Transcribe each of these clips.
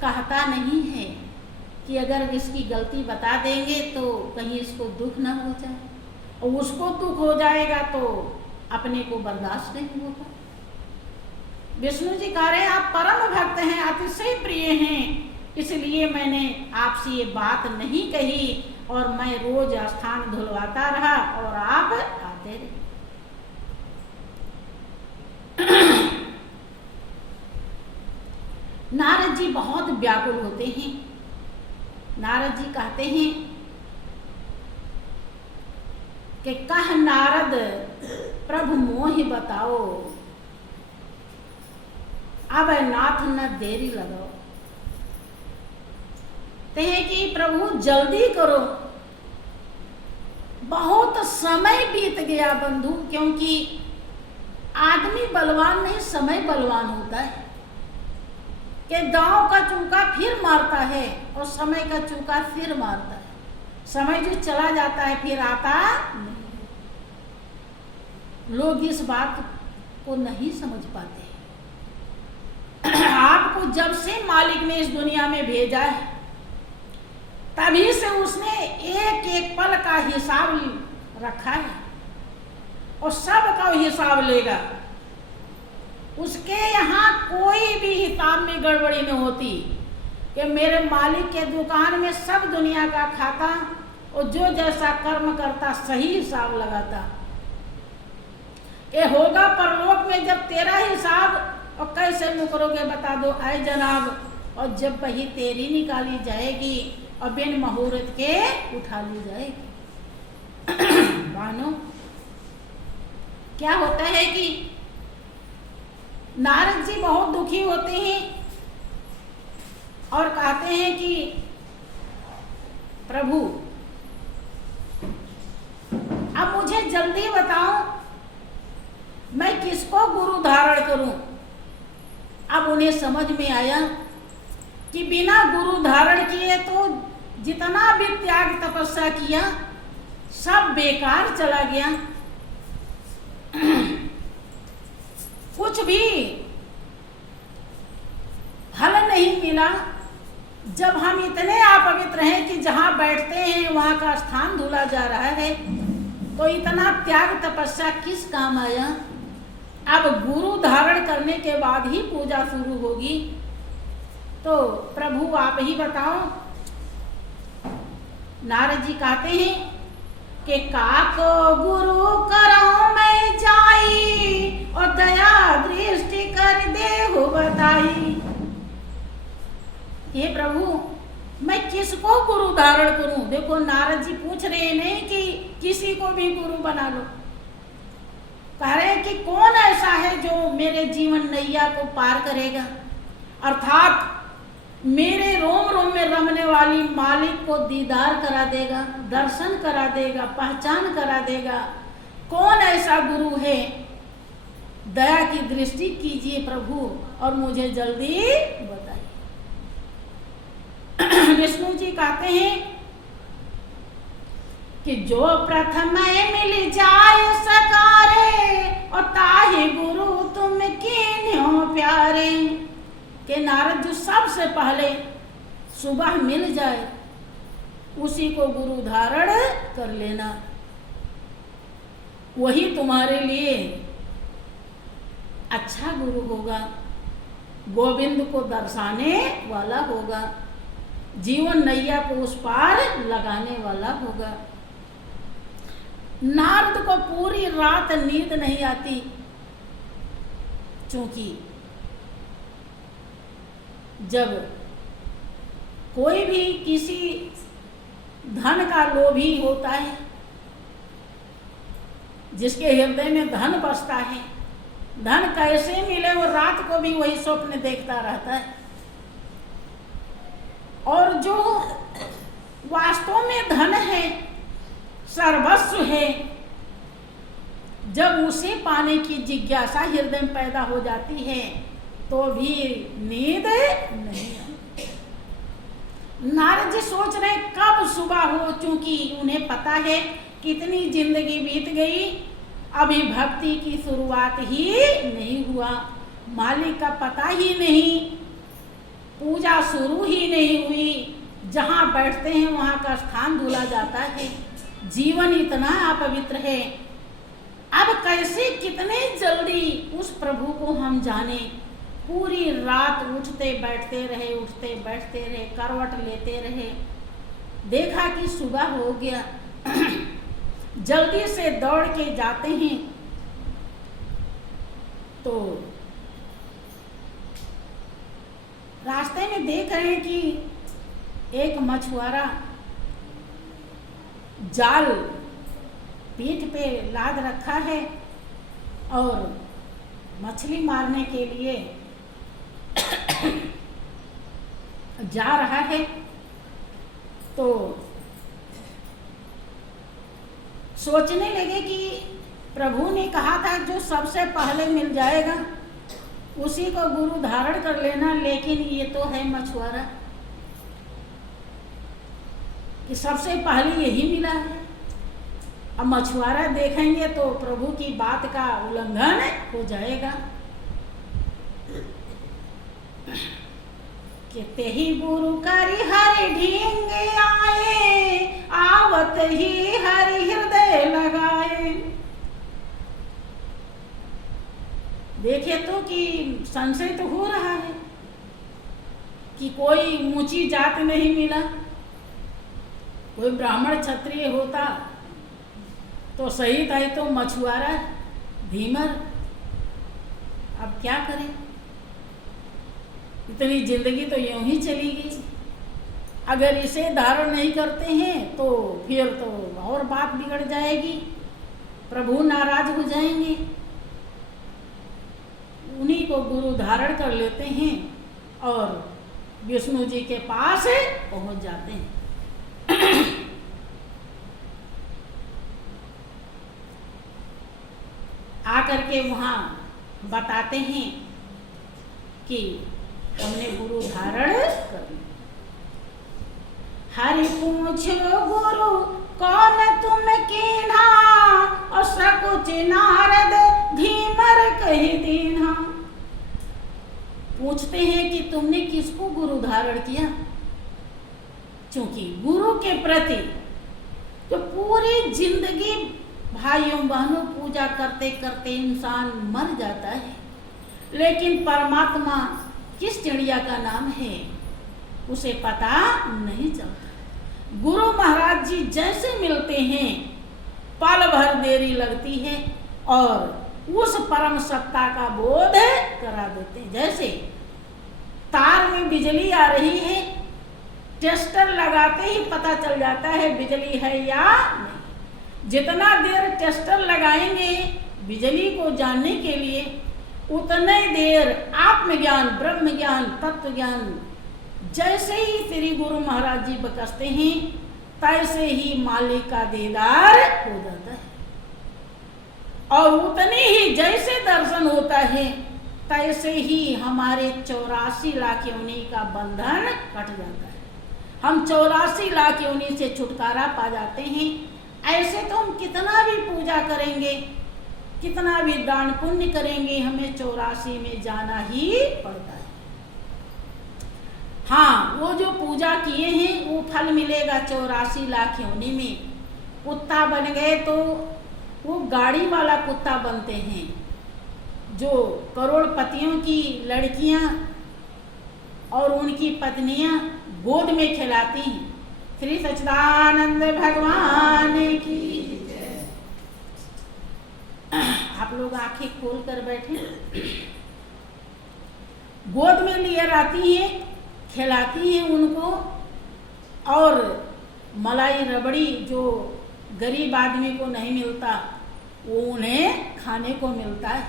कहता नहीं है कि अगर इसकी गलती बता देंगे तो कहीं इसको दुख ना हो जाए, और उसको दुख हो जाएगा तो अपने को बर्दाश्त नहीं होगा। विष्णु जी कह रहे हैं आप परम भक्त हैं, अतिशय प्रिय हैं, इसलिए मैंने आपसे ये बात नहीं कही और मैं रोज स्थान धुलवाता रहा और आप आते रहे। नारद जी बहुत व्याकुल होते हैं। नारद जी कहते हैं कि कह नारद प्रभु मोहि बताओ, अब नाथ न देरी लगाओ। कहे कि प्रभु जल्दी करो, बहुत समय बीत गया बंधु, क्योंकि आदमी बलवान नहीं समय बलवान होता है कि दांव का चूका फिर मारता है और समय का चूका फिर मारता है। समय जो चला जाता है फिर आता नहीं। लोग इस बात को नहीं समझ पाते। आपको जब से मालिक ने इस दुनिया में भेजा है तभी से उसने एक एक पल का हिसाब रखा है और सब का हिसाब लेगा। उसके यहाँ कोई भी हिसाब में गड़बड़ी नहीं होती कि मेरे मालिक के दुकान में सब दुनिया का खाता और जो जैसा कर्म करता सही हिसाब लगाता। ये होगा परलोक में जब तेरा हिसाब, और कैसे मुकरोगे बता दो आए जनाब, और जब वही तेरी निकाली जाएगी और बिन मुहूर्त के उठा ली जाएगी। मानो क्या होता है कि नारद जी बहुत दुखी होते हैं और कहते हैं कि प्रभु अब मुझे जल्दी बताओ मैं किसको गुरु धारण करूं। अब उन्हें समझ में आया कि बिना गुरु धारण किए तो जितना भी त्याग तपस्या किया सब बेकार चला गया, कुछ भी फल नहीं मिला। जब हम इतने अपवित्र हैं कि जहां बैठते हैं वहां का स्थान धुला जा रहा है, तो इतना त्याग तपस्या किस काम आया। अब गुरु धारण करने के बाद ही पूजा शुरू होगी, तो प्रभु आप ही बताओ। नारद जी कहते हैं कि काको गुरु करो मैं जाई और दया दृष्टि कर देहु बताई। हे प्रभु मैं किसको गुरु धारण करूं। देखो नारद जी पूछ रहे नहीं कि किसी को भी गुरु बना लो, कह रहे हैं कि कौन ऐसा है जो मेरे जीवन नैया को पार करेगा, अर्थात मेरे रोम रोम में रमने वाली मालिक को दीदार करा देगा, दर्शन करा देगा, पहचान करा देगा। कौन ऐसा गुरु है, दया की दृष्टि कीजिए प्रभु और मुझे जल्दी बताइए। विष्णु जी कहते हैं कि जो प्रथम मिल जाए सकारे और ताहि गुरु तुम कीन्हो प्यारे। कि नारद जो सबसे पहले सुबह मिल जाए उसी को गुरु धारण कर लेना, वही तुम्हारे लिए अच्छा गुरु होगा, गोविंद को दर्शाने वाला होगा, जीवन नैया को उस पार लगाने वाला होगा। नारद को पूरी रात नींद नहीं आती, क्योंकि जब कोई भी किसी धन का लोभी होता है, जिसके हृदय में धन बसता है, धन कैसे मिले वो रात को भी वही स्वप्न देखता रहता है। और जो वास्तव में धन है, सर्वस्व है, जब उसे पाने की जिज्ञासा हृदय में पैदा हो जाती है तो भी नींद नहीं आती। नारद जी सोच रहे कब सुबह हो, क्योंकि उन्हें पता है कितनी जिंदगी बीत गई, अभी भक्ति की शुरुआत ही नहीं हुआ, मालिक का पता ही नहीं पूजा शुरू ही नहीं हुई, जहाँ बैठते हैं वहाँ का स्थान धुला जाता है। जीवन इतना अपवित्र है। अब कैसे कितने जल्दी उस प्रभु को हम जाने। पूरी रात उठते बैठते रहे, उठते बैठते रहे, करवट लेते रहे, देखा कि सुबह हो गया। जल्दी से दौड़ के जाते हैं तो रास्ते में देख रहे हैं कि एक मछुआरा जाल पीठ पे लाद रखा है और मछली मारने के लिए जा रहा है। तो सोचने लगे कि प्रभु ने कहा था जो सबसे पहले मिल जाएगा उसी को गुरु धारण कर लेना, लेकिन ये तो है मछुआरा कि सबसे पहले यही मिला है। अब मछुआरा देखेंगे तो प्रभु की बात का उल्लंघन हो जाएगा। कहते ही गुरु करी हरि ढींग आए, आवत ही हरि हृदय लगाए। देखे तो कि संशय तो हो रहा है कि कोई ऊंची जात नहीं मिला, कोई ब्राह्मण क्षत्रिय होता तो सही था, तो मछुआरा धीमर। अब क्या करें, इतनी जिंदगी तो यूं ही चली गई। अगर इसे धारण नहीं करते हैं तो फिर तो और बात बिगड़ जाएगी, प्रभु नाराज हो जाएंगे। उन्हीं को गुरु धारण कर लेते हैं और विष्णु जी के पास पहुंच जाते हैं। आकर के वहाँ बताते हैं कि हमने गुरु धारण कर लिया। हरि पूछो गुरु कौन तुम कीन्हा, और सकुच नारद धीमर कही दीन्हा। पूछते हैं कि तुमने किसको गुरु धारण किया, क्योंकि गुरु के प्रति तो पूरी जिंदगी भाइयों बहनों पूजा करते करते इंसान मर जाता है, लेकिन परमात्मा किस चिड़िया का नाम है उसे पता नहीं चलता। गुरु महाराज जी जैसे मिलते हैं पल भर देरी लगती है और उस परम सत्ता का बोध करा देते हैं। जैसे तार में बिजली आ रही है, टेस्टर लगाते ही पता चल जाता है बिजली है या नहीं। जितना देर टेस्टर लगाएंगे बिजली को जानने के लिए, उतने देर आत्मज्ञान ब्रह्म ज्ञान तत्व ज्ञान जैसे ही श्री गुरु महाराज जी बकसते हैं तैसे ही मालिक का दीदार हो जाता है, और उतने ही जैसे दर्शन होता है तैसे ही हमारे 84 लाख योनि का बंधन कट जाता है। हम 84 लाख योनि से छुटकारा पा जाते हैं। ऐसे तो हम कितना भी पूजा करेंगे, कितना भी दान पुण्य करेंगे, हमें 84 में जाना ही पड़ता है। हाँ, वो जो पूजा किए हैं वो फल मिलेगा 84 लाख योनि में। कुत्ता बन गए तो वो गाड़ी वाला कुत्ता बनते हैं, जो करोड़पतियों की लड़कियां और उनकी पत्नियां गोद में खिलाती हैं। श्री सच्चिदानंद भगवान की जय। आप लोग आंखें खोल कर बैठे, गोद में लिए रहती हैं, खिलाती हैं उनको, और मलाई रबड़ी जो गरीब आदमी को नहीं मिलता वो उन्हें खाने को मिलता है।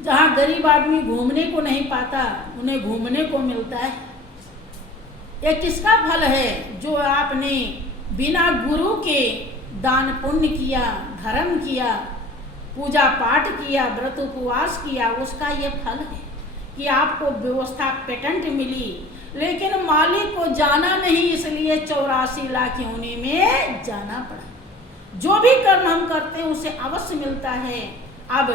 जहाँ गरीब आदमी घूमने को नहीं पाता उन्हें घूमने को मिलता है। यह किसका फल है? जो आपने बिना गुरु के दान पुण्य किया, धर्म किया, पूजा पाठ किया, व्रत उपवास किया, उसका यह फल है कि आपको व्यवस्था पेटेंट मिली, लेकिन मालिक को जाना नहीं, इसलिए 84 लाख योनि में जाना पड़ा। जो भी कर्म हम करते हैं उसे अवश्य मिलता है। अब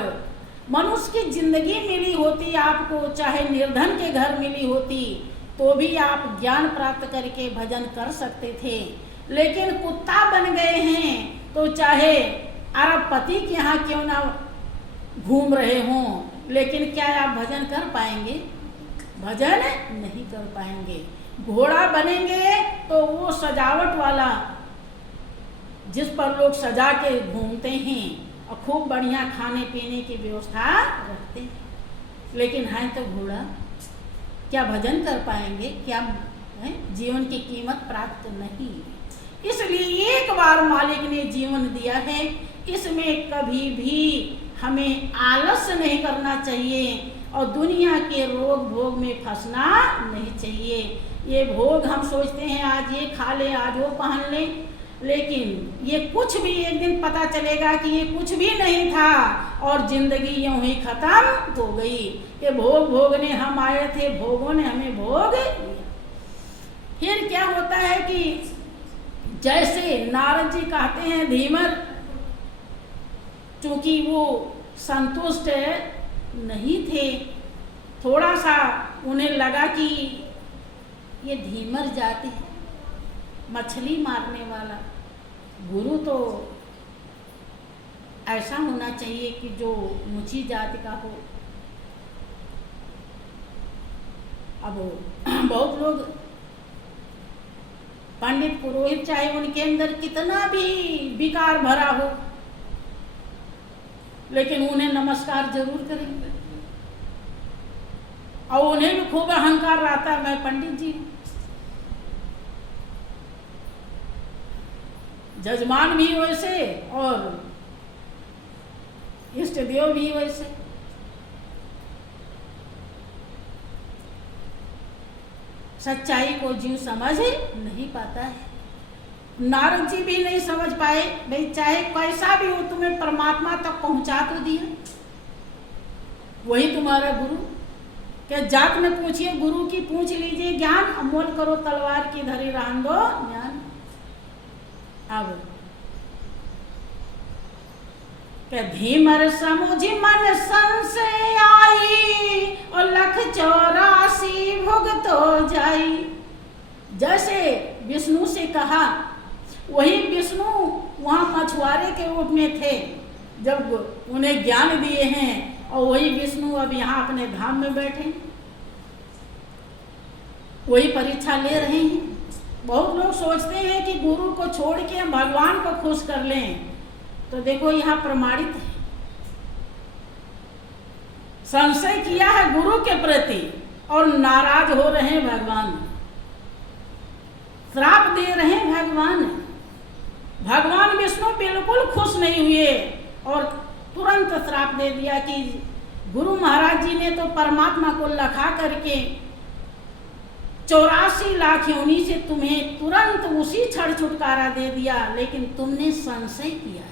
मनुष्य की जिंदगी मिली होती आपको, चाहे निर्धन के घर मिली होती, तो भी आप ज्ञान प्राप्त करके भजन कर सकते थे। लेकिन कुत्ता बन गए हैं तो चाहे अरबपति के यहाँ क्यों ना घूम रहे हों, लेकिन क्या आप भजन कर पाएंगे? भजन नहीं कर पाएंगे। घोड़ा बनेंगे तो वो सजावट वाला, जिस पर लोग सजा के घूमते हैं और खूब बढ़िया खाने पीने की व्यवस्था रखते हैं, लेकिन है तो घोड़ा। क्या भजन कर पाएंगे? क्या है? जीवन की कीमत प्राप्त नहीं। इसलिए एक बार मालिक ने जीवन दिया है, इसमें कभी भी हमें आलस्य नहीं करना चाहिए और दुनिया के रोग भोग में फंसना नहीं चाहिए। ये भोग हम सोचते हैं आज ये खा ले, आज वो पहन ले, लेकिन ये कुछ भी एक दिन पता चलेगा कि ये कुछ भी नहीं था और जिंदगी यूं ही खत्म हो गई। ये भोग भोगने हम आए थे, भोगों ने हमें भोग दिया। फिर क्या होता है कि जैसे नारद जी कहते हैं, धीमर चूंकि वो संतुष्ट नहीं थे, थोड़ा सा उन्हें लगा कि ये धीमर जाति है, मछली मारने वाला गुरु तो ऐसा होना चाहिए कि जो ऊंची जाति का हो। अब बहुत लोग पंडित पुरोहित, चाहे उनके अंदर कितना भी विकार भरा हो, लेकिन उन्हें नमस्कार जरूर करेंगे और उन्हें भी खूब अहंकार रहता है, मैं पंडित जी। जजमान भी वैसे और इष्ट देव भी वैसे। सच्चाई को जीव समझ नहीं पाता है। नारद जी भी नहीं समझ पाए। भाई चाहे कैसा भी हो, तुम्हें परमात्मा तक पहुंचा तो दिया, वही तुम्हारा गुरु। क्या जात में पूछिए, गुरु की पूछ लीजिए ज्ञान, अमोल करो तलवार की धरी रान दो ज्ञान। अब क्या धीमर समुझ मन संशय आई और 184 भुगतो जाई। जैसे विष्णु से कहा, वही विष्णु वहाँ मछुआरे के रूप में थे जब उन्हें ज्ञान दिए हैं, और वही विष्णु अब यहाँ अपने धाम में बैठे, वही परीक्षा ले रहे हैं। बहुत लोग सोचते हैं कि गुरु को छोड़ के हम भगवान को खुश कर लें, तो देखो यहाँ प्रमाणित है। संशय किया है गुरु के प्रति और नाराज हो रहे हैं भगवान, श्राप दे रहे हैं भगवान। भगवान विष्णु बिल्कुल खुश नहीं हुए और तुरंत श्राप दे दिया कि गुरु महाराज जी ने तो परमात्मा को लखा करके 84 लाख योनि से तुम्हें तुरंत उसी क्षण छुटकारा दे दिया, लेकिन तुमने संशय किया,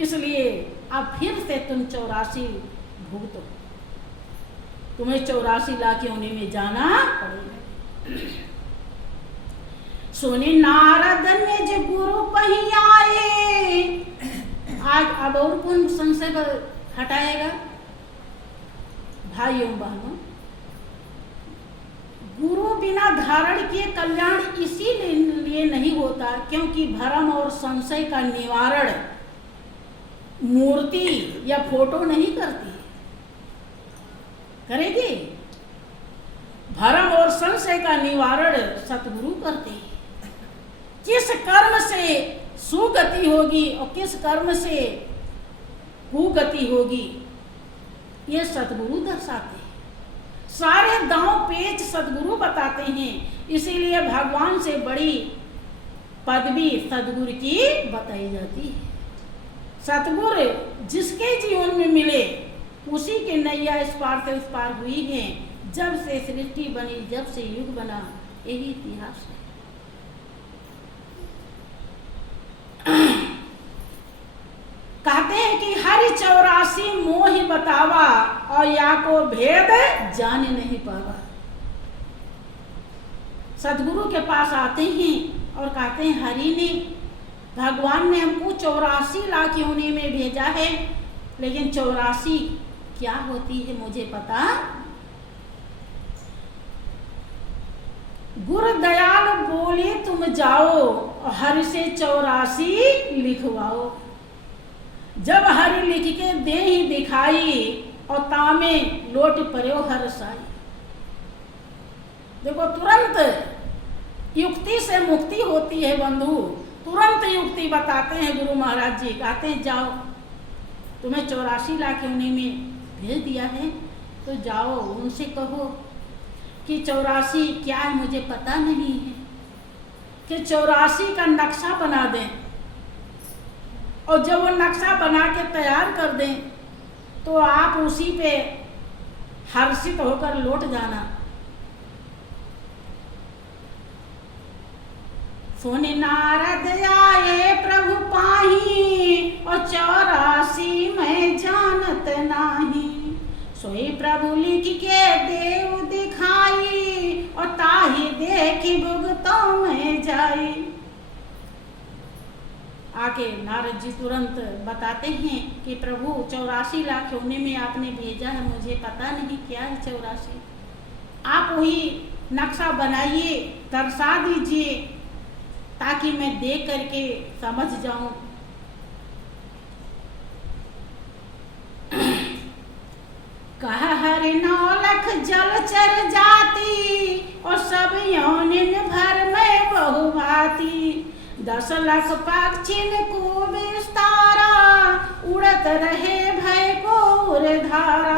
इसलिए अब फिर से तुम 84 भुगतो, तुम्हें 84 लाख योनि में जाना पड़ेगा। सुने नारद निज गुरु पही आए। आज अब और कौन संशय हटाएगा? भाइयों बहनों, गुरु बिना धारण किए कल्याण इसीलिए नहीं होता क्योंकि भ्रम और संशय का निवारण मूर्ति या फोटो नहीं करती, करेगी? भ्रम और संशय का निवारण सतगुरु करते हैं। किस कर्म से सुगति होगी और किस कर्म से कुगति होगी, ये सतगुरु दर्शाते हैं। सारे दांव पेच सतगुरु बताते हैं, इसीलिए भगवान से बड़ी पदवी सतगुरु की बताई जाती है। सतगुरु जिसके जीवन में मिले उसी के नैया इस पार से उस पार हुई है। जब से सृष्टि बनी, जब से युग बना, यही इतिहास है। कहते हैं कि हरि 84 मोहि बतावा और या को भेद जान नहीं पावा। सदगुरु के पास आते हैं और कहते हैं हरि ने, भगवान ने हमको 84 लाख योनि में भेजा है, लेकिन 84 क्या होती है मुझे पता। गुरु दयाल बोले तुम जाओ हरि से 84 लिखवाओ। जब हरि लिख के दे ही दिखाई और तामे लोट पर्यो हर साई। देखो तुरंत युक्ति से मुक्ति होती है बंधु। तुरंत युक्ति बताते हैं गुरु महाराज जी। कहते हैं जाओ, तुम्हें 84 लाख योनि में भेज दिया है तो जाओ उनसे कहो कि 84 क्या है मुझे पता नहीं है, कि 84 का नक्शा बना दें। और जब वो नक्शा बना के तैयार कर दें तो आप उसी पे हर्षित होकर लौट जाना। सुनि नारद आए प्रभु पाही और 84 मैं जानत नाही। सोई प्रभु लिख के देव दिखाई और ताही देखी भुगतों में जाई। आके नारद जी तुरंत बताते हैं कि प्रभु 84 लाख योनि में आपने भेजा है, मुझे पता नहीं क्या है 84। आप वही नक्शा बनाइए, दर्शा दीजिए ताकि मैं देख करके समझ जाऊं। कहा हरि 9 लाख जलचर जाति और सब योनिन भर में बहुभांति। 10 लाख पक्षिन को विस्तारा उड़त रहे भय को धारा।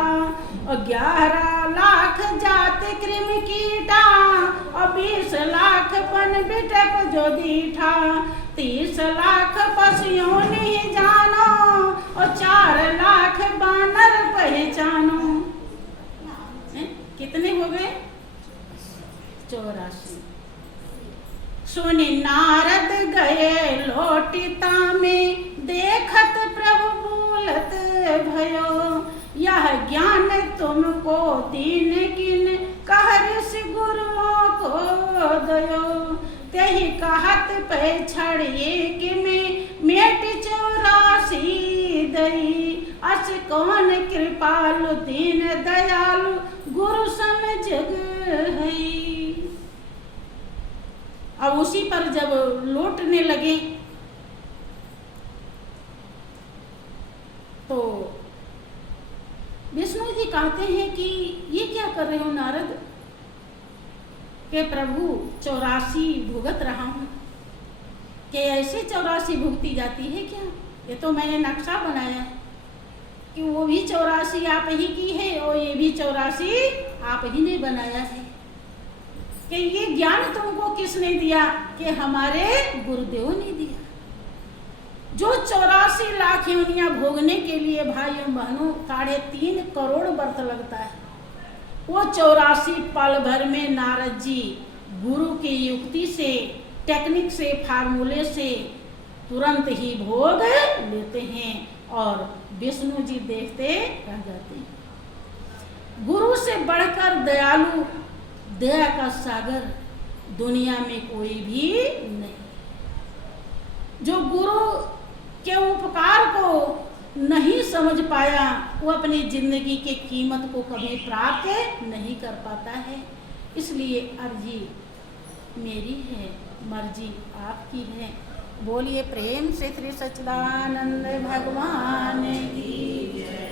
और 11 लाख जाति कृमि कीटा और 20 लाख पन बिटप जो दीठा। 30 लाख पशुओं ने जानो और 4 लाख बानर पहचानो। कितने हो गए? 84। सुनि नारद गए लौटिता में देखत प्रभु बोलत भयो। यह ज्ञान तुमको दीन किन कहरिस गुरुओं को दयो। तेहि कहत पे छड़िए कि मैं मेट 84 दई। अस कौन कृपालु दीन दयालु गुरु सम जग है। अब उसी पर जब लौटने लगे तो विष्णु जी कहते हैं कि ये क्या कर रहे हो नारद, कि प्रभु 84 भुगत रहा हूं। कि ऐसे 84 भुगती जाती है क्या? ये तो मैंने नक्शा बनाया है कि वो भी 84 आप ही की है और ये भी 84 आप ही ने बनाया है। कि ये ज्ञान तुमको किसने दिया? कि हमारे गुरुदेव ने दिया। जो 84 लाख योनियां भोगने के लिए भाइयों बहनों 3.5 करोड़ वर्ष लगता है, वो 84 पल भर में नारद जी गुरु की युक्ति से, टेक्निक से, फार्मूले से तुरंत ही भोग लेते हैं और विष्णु जी देखते रह जाते हैं। गुरु से बढ़कर दयालु, दया का सागर दुनिया में कोई भी नहीं। जो गुरु के उपकार को नहीं समझ पाया वो अपनी जिंदगी के कीमत को कभी प्राप्त नहीं कर पाता है। इसलिए अर्जी मेरी है, मर्जी आपकी है। बोलिए प्रेम से श्री सच्चिदानंद भगवान की जय।